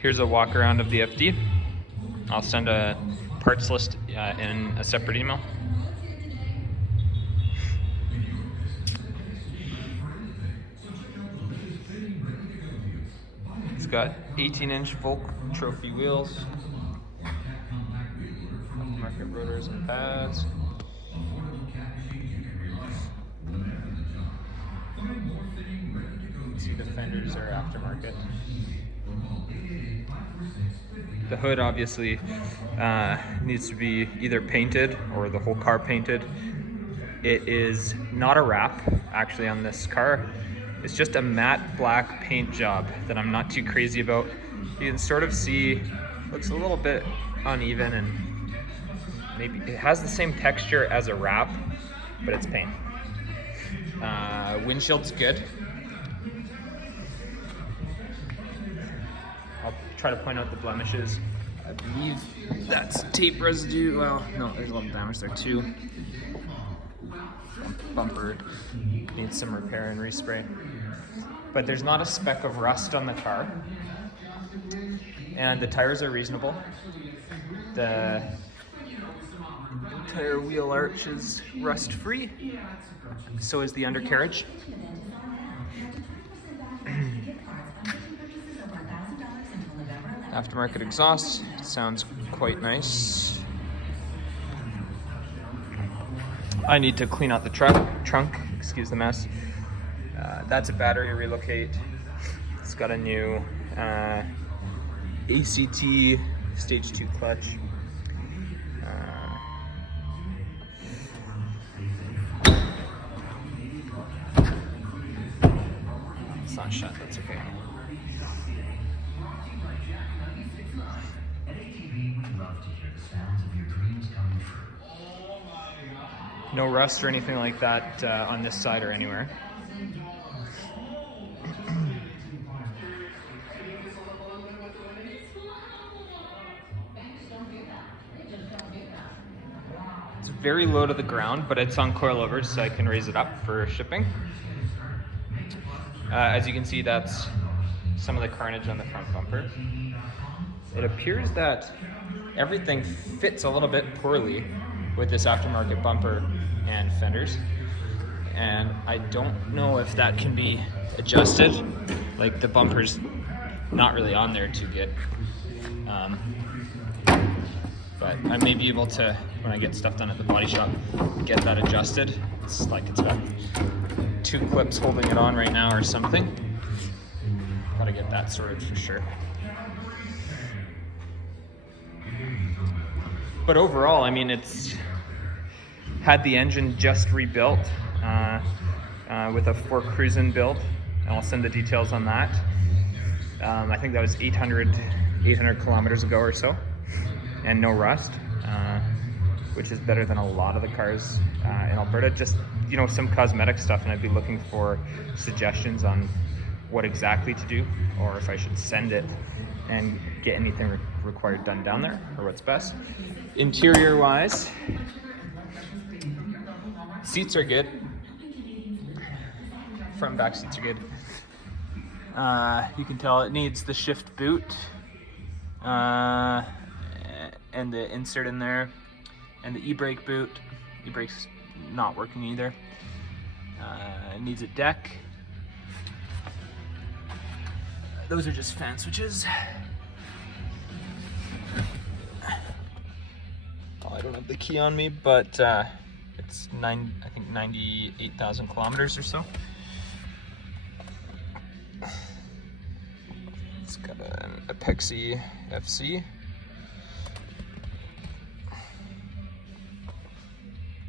Here's a walk around of the FD. I'll send a parts list in a separate email. It's got 18-inch Volk trophy wheels, aftermarket rotors and pads. See, the fenders are aftermarket. The hood obviously needs to be either painted or the whole car painted. It is not a wrap actually on this car. It's just a matte black paint job that I'm not too crazy about. You can sort of see, looks a little bit uneven, and maybe it has the same texture as a wrap, but it's paint. Windshield's good. I'll try to point out the blemishes. I believe that's tape residue. Well, no, there's a little damage there too. Bumper needs some repair and respray. But there's not a speck of rust on the car. And the tires are reasonable. The entire wheel arch is rust free. So is the undercarriage. Aftermarket exhaust, sounds quite nice. I need to clean out the trunk, excuse the mess. That's a battery relocate. It's got a new ACT stage 2 clutch. It's not shut, that's okay. No rust or anything like that on this side or anywhere. It's very low to the ground, but it's on coilovers, so I can raise it up for shipping. As you can see, that's some of the carnage on the front bumper. It appears that everything fits a little bit poorly with this aftermarket bumper and fenders, and I don't know if that can be adjusted. Like, the bumper's not really on there too good, but I may be able to, when I get stuff done at the body shop, get that adjusted. It's like it's got 2 clips holding it on right now or something. Gotta get that sorted for sure. But overall, I mean, it's had the engine just rebuilt with a 4 cruisin' build, and I'll send the details on that. I think that was 800 kilometers ago or so, and no rust, which is better than a lot of the cars in Alberta. Just, you know, some cosmetic stuff, and I'd be looking for suggestions on what exactly to do, or if I should send it and get anything required done down there, or what's best. Interior wise, seats are good. Front and back seats are good. You can tell it needs the shift boot and the insert in there, and the e-brake boot. E-brake's not working either. It needs a deck. Those are just fan switches. Oh, I don't have the key on me, but it's I think 98,000 kilometers or so. It's got an apexi FC.